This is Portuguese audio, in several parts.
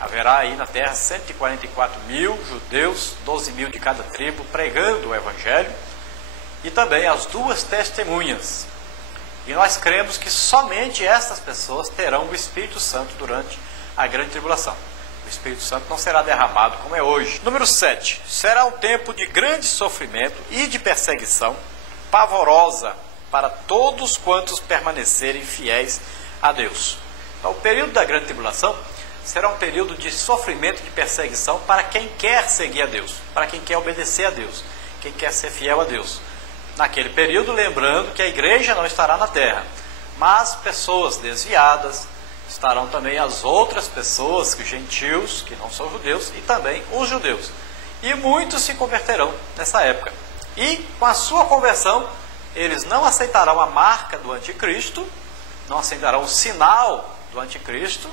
Haverá aí na terra 144 mil judeus, 12 mil de cada tribo, pregando o Evangelho, e também as duas testemunhas. E nós cremos que somente essas pessoas terão o Espírito Santo durante a grande tribulação. O Espírito Santo não será derramado como é hoje. Número 7. Será um tempo de grande sofrimento e de perseguição pavorosa para todos quantos permanecerem fiéis a Deus. Então, o período da grande tribulação será um período de sofrimento e de perseguição para quem quer seguir a Deus, para quem quer obedecer a Deus, quem quer ser fiel a Deus. Naquele período, lembrando que a igreja não estará na terra, mas pessoas desviadas, estarão também as outras pessoas, os gentios, que não são judeus, e também os judeus. E muitos se converterão nessa época. E com a sua conversão, eles não aceitarão a marca do anticristo, não aceitarão o sinal do anticristo,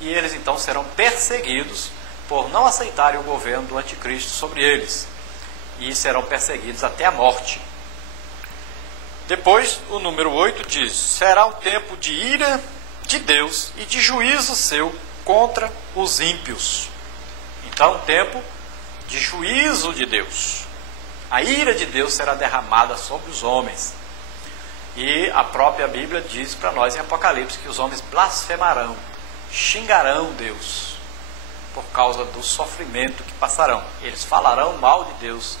e eles então serão perseguidos por não aceitarem o governo do anticristo sobre eles. E serão perseguidos até a morte. Depois, o número 8 diz: será um tempo de ira de Deus e de juízo seu contra os ímpios. Então, um tempo de juízo de Deus. A ira de Deus será derramada sobre os homens. E a própria Bíblia diz para nós em Apocalipse que os homens blasfemarão, xingarão Deus, por causa do sofrimento que passarão. Eles falarão mal de Deus.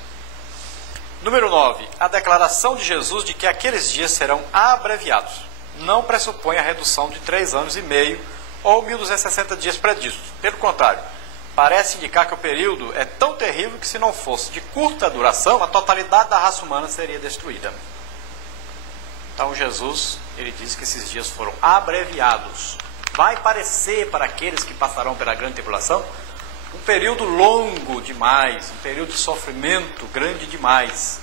Número 9. A declaração de Jesus de que aqueles dias serão abreviados não pressupõe a redução de 3 anos e meio ou 1260 dias previstos. Pelo contrário, parece indicar que o período é tão terrível que, se não fosse de curta duração, a totalidade da raça humana seria destruída. Então Jesus, ele diz que esses dias foram abreviados. Vai parecer para aqueles que passarão pela grande tribulação um período longo demais, um período de sofrimento grande demais.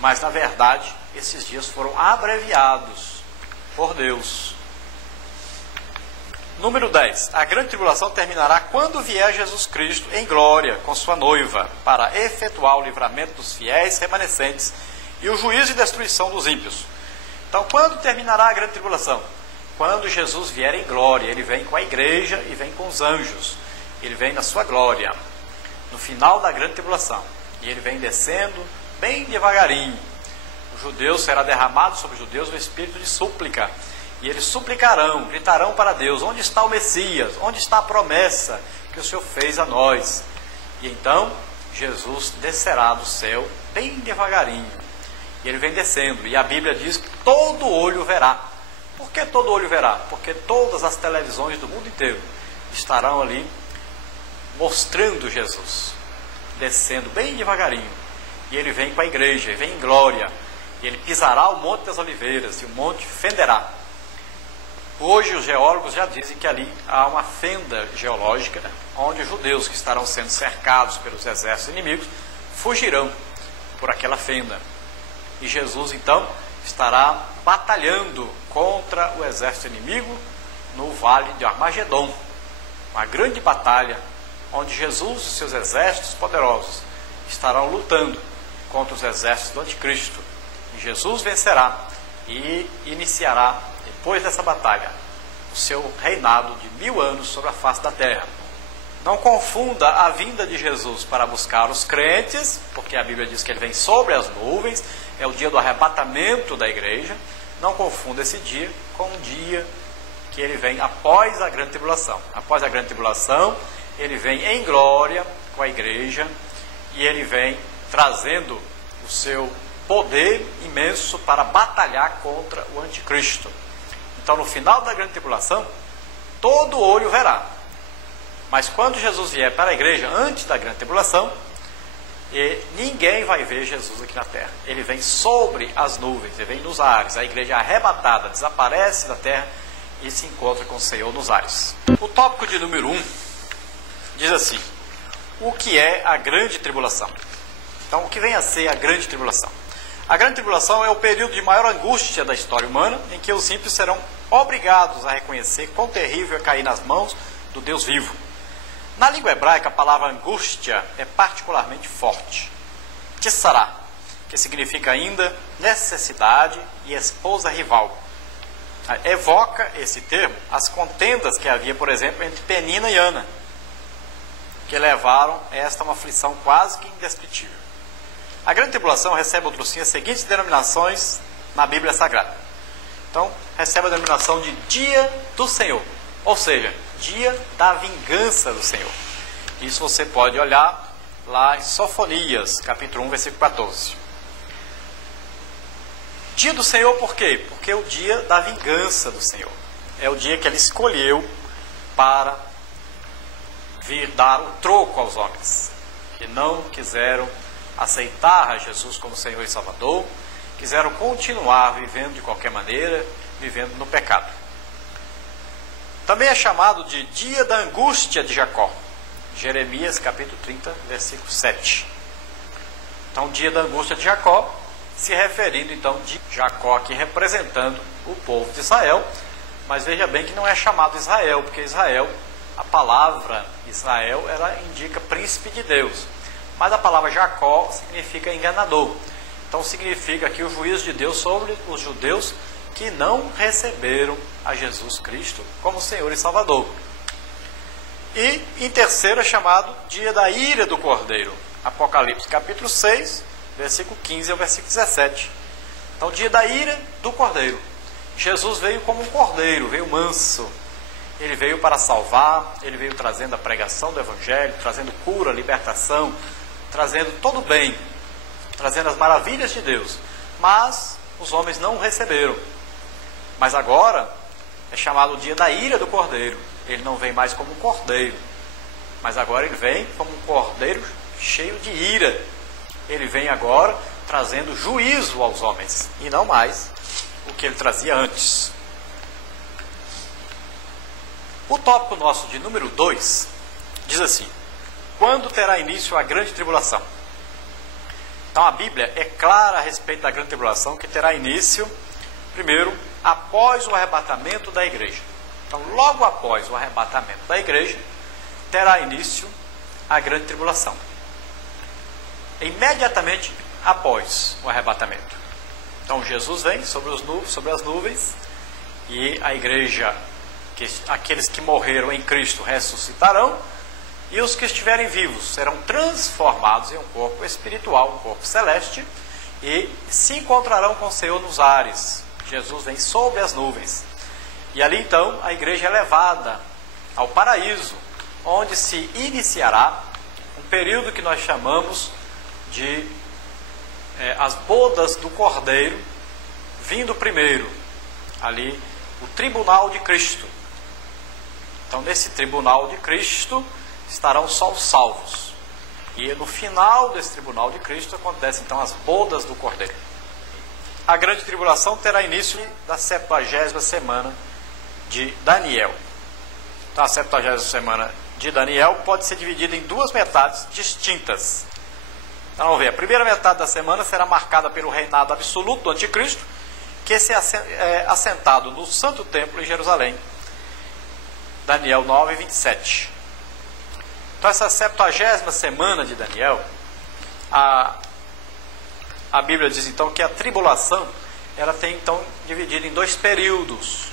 Mas, na verdade, esses dias foram abreviados por Deus. Número 10. A grande tribulação terminará quando vier Jesus Cristo em glória com sua noiva, para efetuar o livramento dos fiéis remanescentes e o juízo e destruição dos ímpios. Então, quando terminará a grande tribulação? Quando Jesus vier em glória. Ele vem com a igreja e vem com os anjos. Ele vem na sua glória, no final da grande tribulação. E ele vem descendo bem devagarinho. Os judeus, será derramado sobre os judeus o espírito de súplica. E eles suplicarão, gritarão para Deus: onde está o Messias? Onde está a promessa que o Senhor fez a nós? E então Jesus descerá do céu bem devagarinho. E ele vem descendo. E a Bíblia diz que todo olho verá. Por que todo olho verá? Porque todas as televisões do mundo inteiro estarão ali mostrando Jesus descendo bem devagarinho. E ele vem com a igreja, ele vem em glória. E ele pisará o Monte das Oliveiras, e o monte fenderá. Hoje os geólogos já dizem que ali há uma fenda geológica, onde os judeus que estarão sendo cercados pelos exércitos inimigos fugirão por aquela fenda. E Jesus então estará batalhando contra o exército inimigo no vale de Armagedon. Uma grande batalha, onde Jesus e seus exércitos poderosos estarão lutando contra os exércitos do anticristo. E Jesus vencerá e iniciará, depois dessa batalha, o seu reinado de 1000 anos sobre a face da terra. Não confunda a vinda de Jesus para buscar os crentes, porque a Bíblia diz que ele vem sobre as nuvens, é o dia do arrebatamento da igreja. Não confunda esse dia com o dia que ele vem após a grande tribulação. Após a grande tribulação, ele vem em glória com a igreja, e ele vem trazendo o seu poder imenso para batalhar contra o anticristo. Então, no final da grande tribulação, todo olho verá. Mas quando Jesus vier para a igreja, antes da grande tribulação, ninguém vai ver Jesus aqui na terra. Ele vem sobre as nuvens, ele vem nos ares. A igreja é arrebatada, desaparece da terra e se encontra com o Senhor nos ares. O tópico de número 1 diz assim: o que é a grande tribulação? Então, o que vem a ser a grande tribulação? A grande tribulação é o período de maior angústia da história humana, em que os ímpios serão obrigados a reconhecer quão terrível é cair nas mãos do Deus vivo. Na língua hebraica, a palavra angústia é particularmente forte. Tsará, que significa ainda necessidade e esposa rival. Evoca esse termo as contendas que havia, por exemplo, entre Penina e Ana, que levaram esta uma aflição quase que indescritível. A grande tribulação recebe outro sim as seguintes denominações na Bíblia Sagrada. Então, recebe a denominação de dia do Senhor, ou seja, dia da vingança do Senhor. Isso você pode olhar lá em Sofonias, capítulo 1, versículo 14. Dia do Senhor por quê? Porque é o dia da vingança do Senhor. É o dia que Ele escolheu para vir dar o troco aos homens, que não quiseram aceitar a Jesus como Senhor e Salvador, quiseram continuar vivendo de qualquer maneira, vivendo no pecado. Também é chamado de dia da angústia de Jacó. Jeremias capítulo 30, versículo 7. Então, dia da angústia de Jacó, se referindo então de Jacó aqui representando o povo de Israel, mas veja bem que não é chamado Israel, porque Israel, a palavra Israel, ela indica príncipe de Deus, mas a palavra Jacó significa enganador. Então significa aqui o juízo de Deus sobre os judeus que não receberam a Jesus Cristo como Senhor e Salvador. E em terceiro é chamado dia da ira do Cordeiro. Apocalipse capítulo 6, versículo 15 ao versículo 17. Então, dia da ira do Cordeiro. Jesus veio como um cordeiro, veio manso. Ele veio para salvar, ele veio trazendo a pregação do Evangelho, trazendo cura, libertação, trazendo todo o bem, trazendo as maravilhas de Deus. Mas os homens não o receberam. Mas agora é chamado o dia da ira do Cordeiro. Ele não vem mais como um cordeiro, mas agora ele vem como um cordeiro cheio de ira. Ele vem agora trazendo juízo aos homens, e não mais o que ele trazia antes. O tópico nosso de número 2 diz assim: quando terá início a grande tribulação? Então a Bíblia é clara a respeito da grande tribulação, que terá início, primeiro, após o arrebatamento da igreja. Então, logo após o arrebatamento da igreja, terá início a grande tribulação. Imediatamente após o arrebatamento. Então, Jesus vem sobre as nuvens, e a igreja, aqueles que morreram em Cristo ressuscitarão, e os que estiverem vivos serão transformados em um corpo espiritual, um corpo celeste, e se encontrarão com o Senhor nos ares. Jesus vem sobre as nuvens. E ali então a igreja é levada ao paraíso, onde se iniciará um período que nós chamamos de as bodas do Cordeiro, vindo primeiro ali o tribunal de Cristo. Então nesse tribunal de Cristo estarão só os salvos. E no final desse tribunal de Cristo acontecem então as bodas do Cordeiro. A grande tribulação terá início da 70ª semana de Daniel. Então a 70ª semana de Daniel pode ser dividida em duas metades distintas. Então vamos ver, a primeira metade da semana será marcada pelo reinado absoluto do anticristo, que se é assentado no Santo Templo em Jerusalém. Daniel 9, 27. Então essa 70ª semana de Daniel, a Bíblia diz então que a tribulação ela tem então dividida em dois períodos.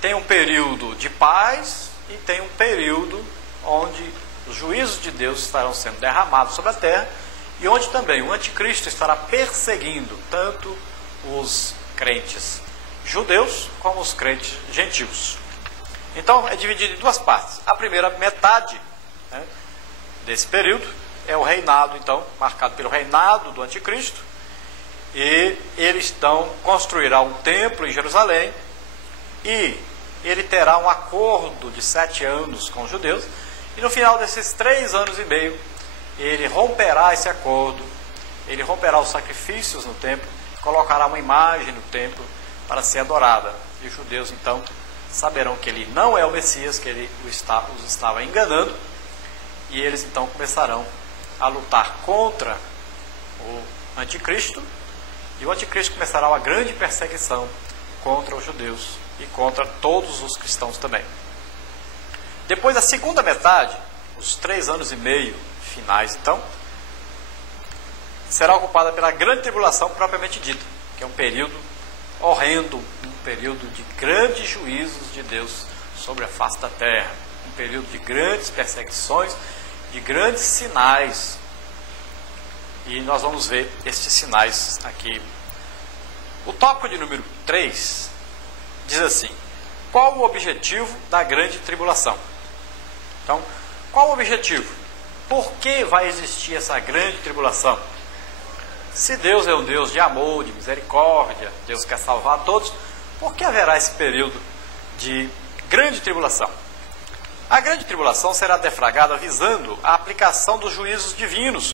Tem um período de paz e tem um período onde os juízos de Deus estarão sendo derramados sobre a terra, e onde também o anticristo estará perseguindo tanto os crentes judeus como os crentes gentios. Então é dividido em duas partes. A primeira metade desse período é o reinado, então, marcado pelo reinado do anticristo, e ele então construirá um templo em Jerusalém, e ele terá um acordo de 7 anos com os judeus, e no final desses 3 anos e meio, ele romperá esse acordo, ele romperá os sacrifícios no templo, colocará uma imagem no templo para ser adorada. E os judeus então saberão que ele não é o Messias, que ele os estava enganando, e eles então começarão a lutar contra o anticristo, e o anticristo começará uma grande perseguição contra os judeus e contra todos os cristãos também. Depois da segunda metade, os 3 anos e meio finais então, será ocupada pela grande tribulação propriamente dita, que é um período horrendo, período de grandes juízos de Deus sobre a face da terra, um período de grandes perseguições, de grandes sinais. E nós vamos ver estes sinais aqui. O tópico de número 3 diz assim: qual o objetivo da grande tribulação? Então, qual o objetivo? Por que vai existir essa grande tribulação? Se Deus é um Deus de amor, de misericórdia, Deus quer salvar a todos, por que haverá esse período de grande tribulação? A grande tribulação será deflagrada visando a aplicação dos juízos divinos